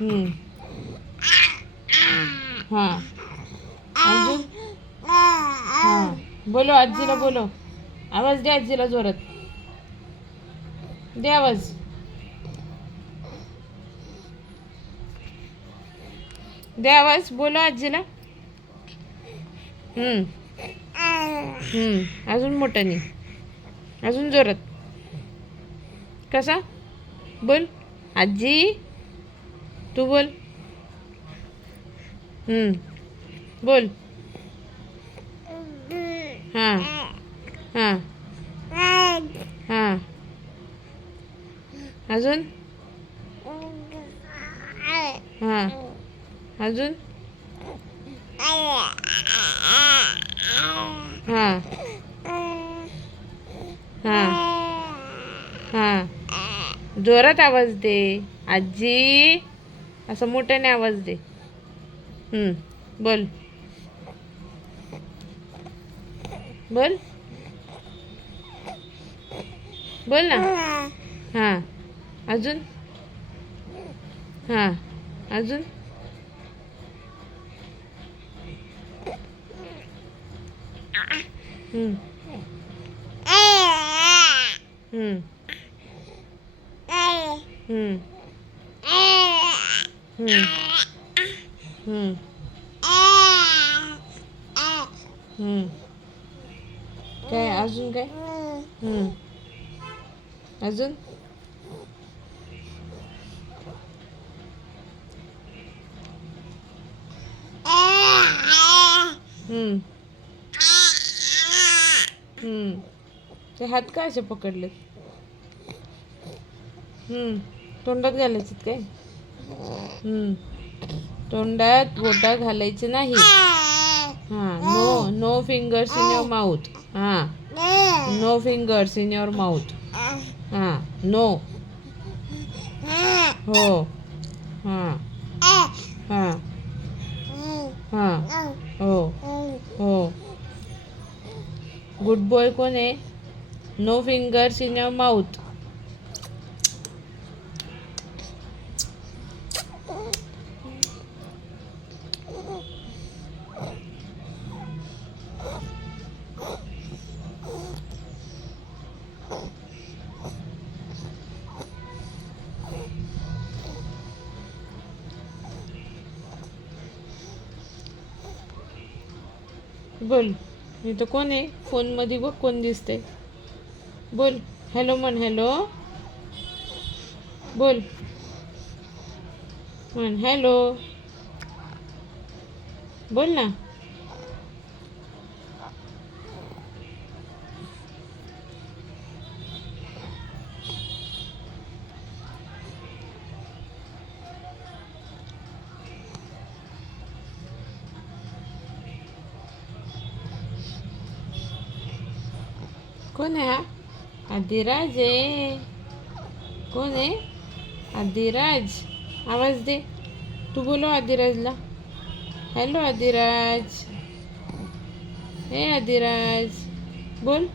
हम्म. हां. अजून हां. बोलो आजीला बोलो. आवाज दे आजीला जोरात. दे आवाज. दे आवाज. बोलो आजीला. हम्म. अजून मोठ्याने. अजून जोरात. कसा बोल आजी. तू बोल. बोल. हां हां हां. अजून हां. अजून हां हां हां. जोरात आवाज दे आजी. असं मोठ्याने आवाज दे. बोल. बोल. बोल ना. हां. अजून हां. अजून हम्म. हम्म. हम्म. हम्म. हम्म. हम्म. काय अजून काय. अजून हम्म. हम्म. ते हात का असे पकडलेत. तोंडात घालायचेत काय. तोंडात बोटा घालायचे नाही. हां. No no fingers in your mouth. हां. No fingers in your mouth. हां. नो. हो. हां हां हां. हो हो. गुड बॉय कोण आहे. No fingers in your mouth. बोल. इथं कोण आहे फोनमध्ये बघ कोण दिसतंय. बोल. हॅलो म्हण. हॅलो बोल. म्हण हॅलो. बोल ना. कोण आहे हा. आदिराज आहे. कोण आहे. आदिराज. आवाज दे. तू बोलो आदिराजला. हॅलो आदिराज. हे आदिराज बोल.